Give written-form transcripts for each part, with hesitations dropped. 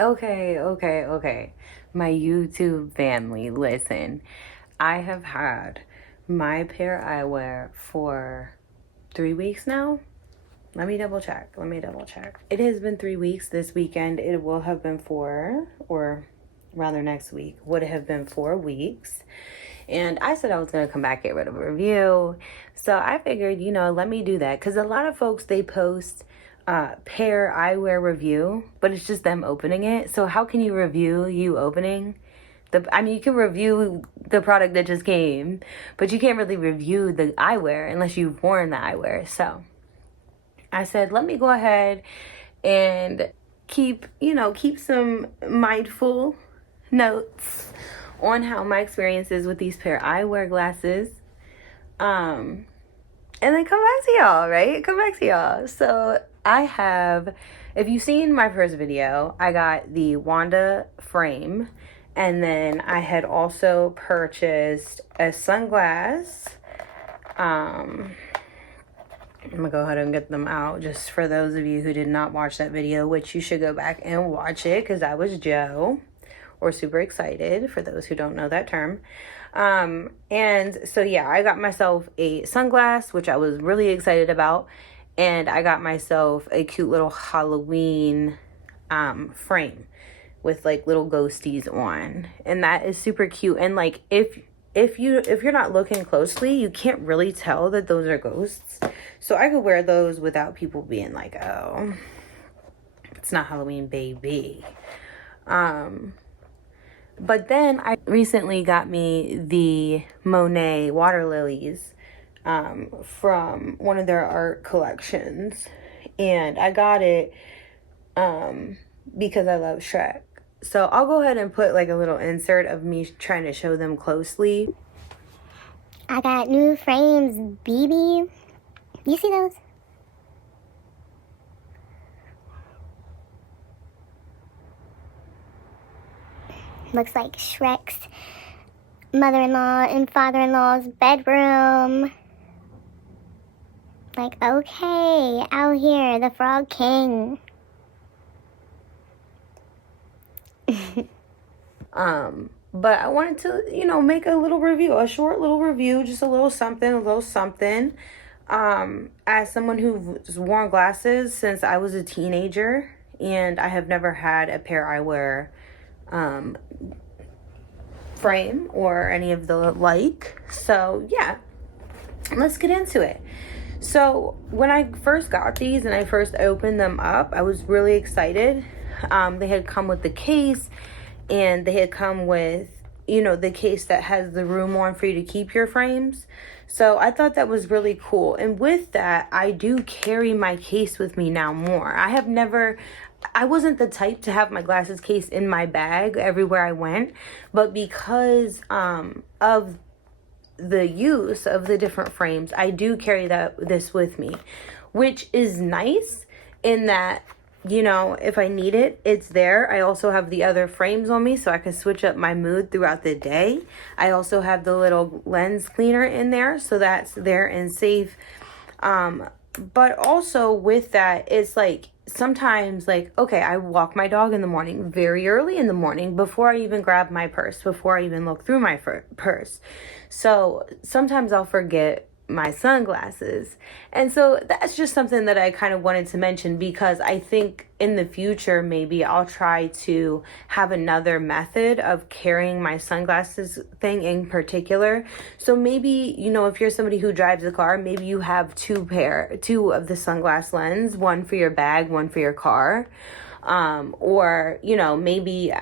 Okay. My YouTube family, listen. I have had my Pair Eyewear for 3 weeks now. Let me double check. It has been 3 weeks. This weekend it will have been four, or rather next week would have been 4 weeks. And I said I was going to come back, get rid of a review. So I figured, let me do that. Because a lot of folks, they post Pair Eyewear review, but it's just them opening it. So how can you review you opening? You can review the product that just came, but you can't really review the eyewear unless you've worn the eyewear. So I said, let me go ahead and keep some mindful notes on how my experience is with these Pair Eyewear glasses. And then come back to y'all, right? So I have, if you've seen my first video, I got the Wanda frame. And then I had also purchased a sunglass. I'm gonna go ahead and get them out just for those of you who did not watch that video, which you should go back and watch it because I was Joe, or super excited for those who don't know that term. And so yeah, I got myself a sunglass, which I was really excited about, and I got myself a cute little Halloween frame with like little ghosties on, and that is super cute. And like if you're not looking closely, you can't really tell that those are ghosts. So I could wear those without people being like, oh, it's not Halloween, baby. But then I recently got me the Monet water lilies from one of their art collections, and I got it because I love Shrek. So I'll go ahead and put like a little insert of me trying to show them closely. I got new frames, BB. You see those? Looks like Shrek's mother-in-law and father-in-law's bedroom. Like, okay, out here, the Frog King. But I wanted to, make a little review, a short little review, just a little something. As someone who's worn glasses since I was a teenager, and I have never had a Pair Eyewear frame or any of the like. So yeah, let's get into it. So when I first got these and I first opened them up, I was really excited. They had come with the case, and they had come with, the case that has the room on for you to keep your frames. So I thought that was really cool. And with that, I do carry my case with me now more. I wasn't the type to have my glasses case in my bag everywhere I went, but because of the use of the different frames, I do carry this with me, which is nice in that, if I need it, it's there. I also have the other frames on me so I can switch up my mood throughout the day. I also have the little lens cleaner in there, so that's there and safe. But also with that, it's like sometimes okay, I walk my dog in the morning, very early in the morning, before I even grab my purse, before I even look through my purse. So sometimes I'll forget my sunglasses. And so that's just something that I kind of wanted to mention, because I think in the future, maybe I'll try to have another method of carrying my sunglasses thing in particular. So maybe, if you're somebody who drives a car, maybe you have two of the sunglass lens, one for your bag, one for your car. Or, maybe,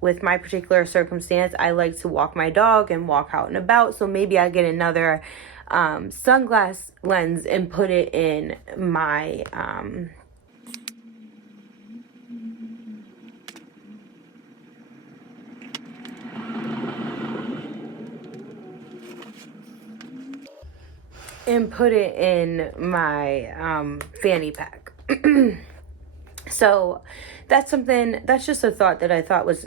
with my particular circumstance, I like to walk my dog and walk out and about. So maybe I get another sunglass lens and put it in my fanny pack. So that's just a thought that I thought was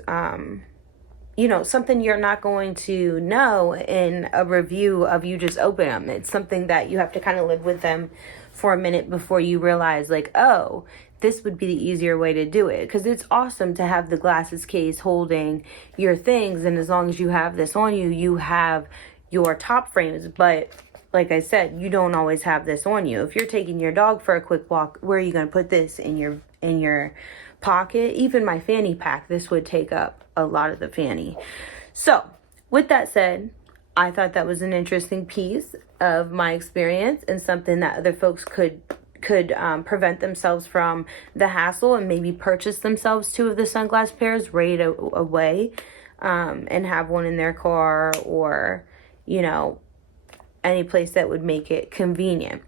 something you're not going to know in a review of you just open them. It's something that you have to kind of live with them for a minute before you realize, like, oh, this would be the easier way to do it, because it's awesome to have the glasses case holding your things, and as long as you have this on you, you have your top frames. But like I said, you don't always have this on you. If you're taking your dog for a quick walk, where are you going to put this? In your pocket? Even my fanny pack, this would take up a lot of the fanny. So with that said, I thought that was an interesting piece of my experience, and something that other folks could prevent themselves from the hassle, and maybe purchase themselves 2 of the sunglass pairs right away, and have one in their car, or, you know, any place that would make it convenient.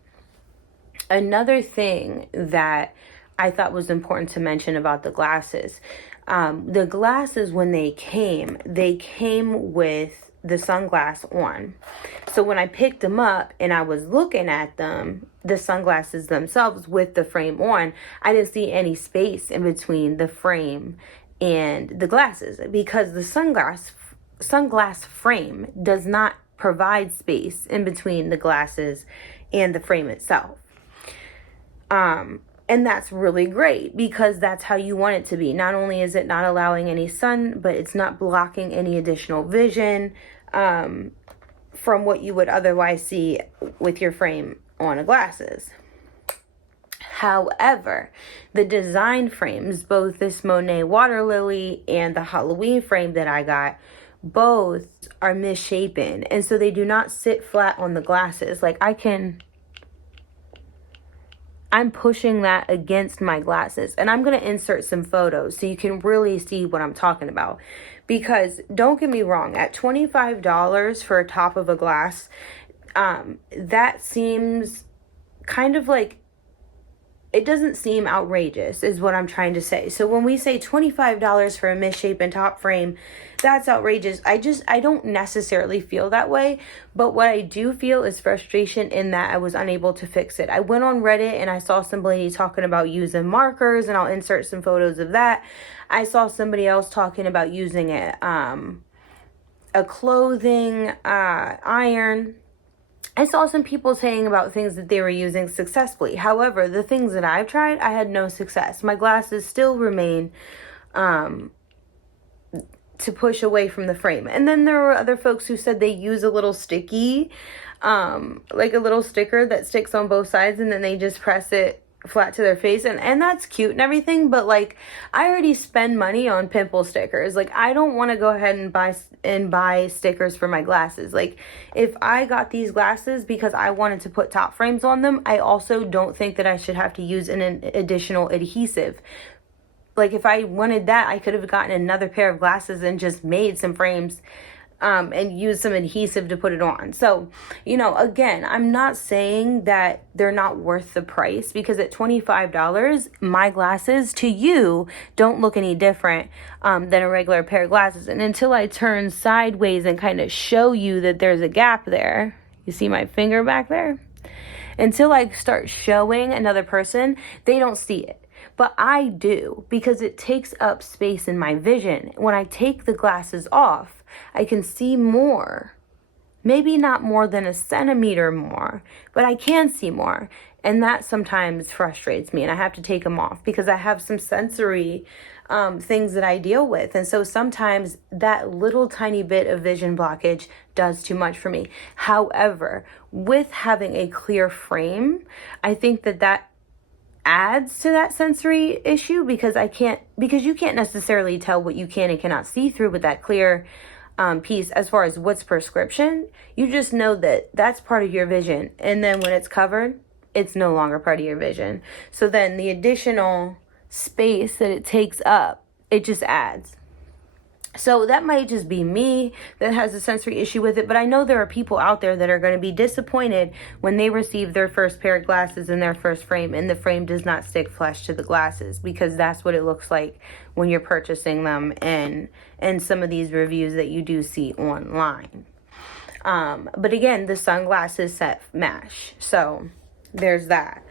Another thing that I thought was important to mention about the glasses, when they came with the sunglass on. So when I picked them up and I was looking at them, the sunglasses themselves with the frame on, I didn't see any space in between the frame and the glasses, because the sunglass frame does not provide space in between the glasses and the frame itself. And that's really great, because that's how you want it to be. Not only is it not allowing any sun, but it's not blocking any additional vision from what you would otherwise see with your frame on a glasses. However, the design frames, both this Monet Water Lily and the Halloween frame that I got, both are misshapen, and so they do not sit flat on the glasses. Like, I'm pushing that against my glasses, and I'm going to insert some photos so you can really see what I'm talking about. Because don't get me wrong, at $25 for a top of a glass, that seems kind of like, it doesn't seem outrageous, is what I'm trying to say. So when we say $25 for a misshapen top frame, that's outrageous. I don't necessarily feel that way, but what I do feel is frustration in that I was unable to fix it. I went on Reddit and I saw somebody talking about using markers, and I'll insert some photos of that. I saw somebody else talking about using a clothing iron. I saw some people saying about things that they were using successfully. However, the things that I've tried, I had no success. My glasses still remain to push away from the frame. And then there were other folks who said they use a little sticky, like a little sticker that sticks on both sides, and then they just press it flat to their face, and that's cute and everything, but like, I already spend money on pimple stickers. Like, I don't want to go ahead and buy stickers for my glasses. Like, if I got these glasses because I wanted to put top frames on them, I also don't think that I should have to use an additional adhesive. Like, if I wanted that, I could have gotten another pair of glasses and just made some frames and use some adhesive to put it on. So, you know, again, I'm not saying that they're not worth the price, because at $25, my glasses to you don't look any different than a regular pair of glasses. And until I turn sideways and kind of show you that there's a gap there, you see my finger back there? Until I start showing another person, they don't see it. But I do, because it takes up space in my vision. When I take the glasses off, I can see more. Maybe not more than a centimeter more, but I can see more. And that sometimes frustrates me, and I have to take them off because I have some sensory things that I deal with. And so sometimes that little tiny bit of vision blockage does too much for me. However, with having a clear frame, I think that adds to that sensory issue, because you can't necessarily tell what you can and cannot see through with that clear piece as far as what's prescription. You just know that that's part of your vision, and then when it's covered, it's no longer part of your vision. So then the additional space that it takes up, it just adds. So that might just be me that has a sensory issue with it, but I know there are people out there that are going to be disappointed when they receive their first pair of glasses in their first frame, and the frame does not stick flush to the glasses, because that's what it looks like when you're purchasing them and some of these reviews that you do see online. But again, the sunglasses set mesh, so there's that.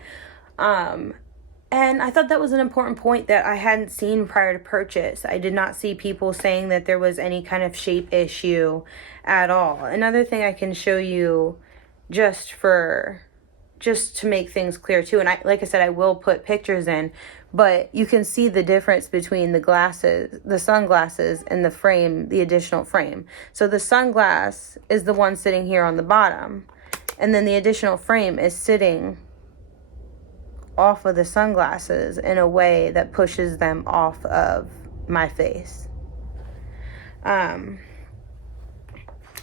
And I thought that was an important point that I hadn't seen prior to purchase. I did not see people saying that there was any kind of shape issue at all. Another thing I can show you just to make things clear too, and like I said, I will put pictures in, but you can see the difference between the sunglasses and the frame, the additional frame. So the sunglass is the one sitting here on the bottom, and then the additional frame is sitting off of the sunglasses in a way that pushes them off of my face.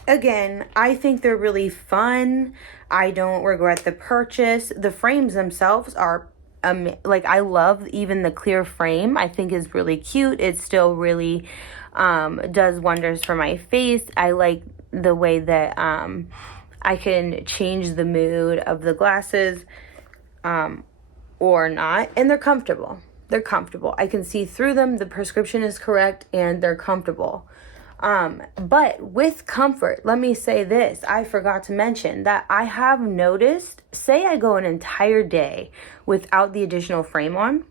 Again, I think they're really fun. I don't regret the purchase. The frames themselves are like, I love even the clear frame. I think is really cute. It still really does wonders for my face. I like the way that I can change the mood of the glasses or not, and they're comfortable. They're comfortable. I can see through them. The prescription is correct, and they're comfortable. But with comfort, let me say this. I forgot to mention that I have noticed, say I go an entire day without the additional frame on,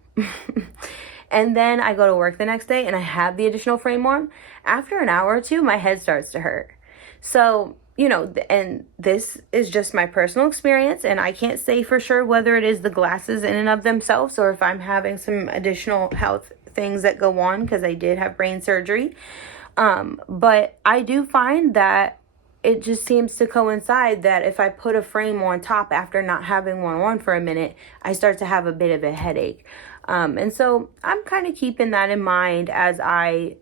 and then I go to work the next day and I have the additional frame on, after an hour or two, my head starts to hurt. So, you know, and this is just my personal experience, and I can't say for sure whether it is the glasses in and of themselves or if I'm having some additional health things that go on, because I did have brain surgery. But I do find that it just seems to coincide that if I put a frame on top after not having one on for a minute, I start to have a bit of a headache. And so I'm kind of keeping that in mind as I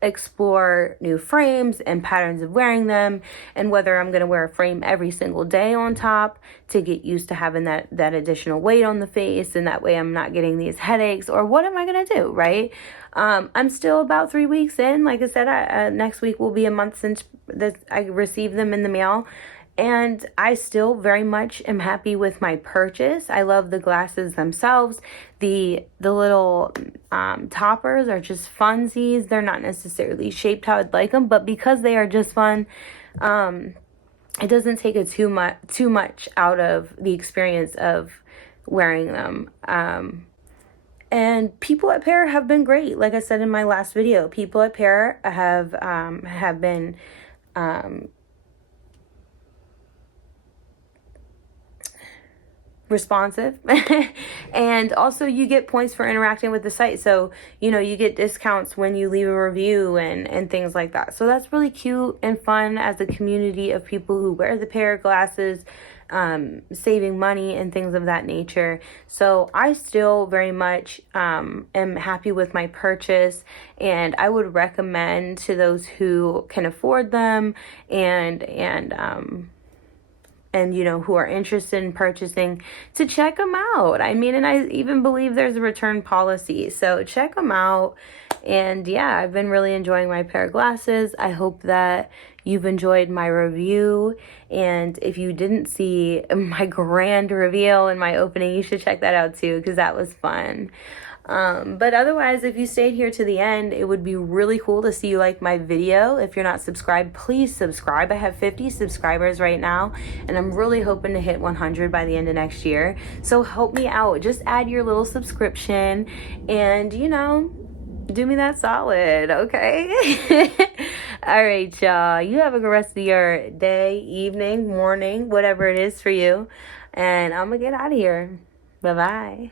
explore new frames and patterns of wearing them, and whether I'm going to wear a frame every single day on top to get used to having that additional weight on the face, and that way I'm not getting these headaches, or what am I going to do, right? I'm still about 3 weeks in. Like I said, next week will be a month since I received them in the mail, and I still very much am happy with my purchase. I love the glasses themselves. The little toppers are just funsies. They're not necessarily shaped how I'd like them, but because they are just fun, it doesn't take it too much out of the experience of wearing them. And people at Pair have been great. Like I said in my last video, people at Pair have been responsive. And also you get points for interacting with the site, so you know, you get discounts when you leave a review and things like that. So that's really cute and fun as a community of people who wear the Pair glasses, saving money and things of that nature. So I still very much am happy with my purchase, and I would recommend to those who can afford them and you know, who are interested in purchasing, to check them out. I mean, and I even believe there's a return policy, so check them out. And yeah, I've been really enjoying my pair of glasses. I hope that you've enjoyed my review, and if you didn't see my grand reveal in my opening, you should check that out too, because that was fun. But otherwise, if you stayed here to the end, it would be really cool to see you like my video. If you're not subscribed, please subscribe. I have 50 subscribers right now, and I'm really hoping to hit 100 by the end of next year. So help me out. Just add your little subscription and, you know, do me that solid, okay? All right, y'all. You have a good rest of your day, evening, morning, whatever it is for you. And I'm going to get out of here. Bye-bye.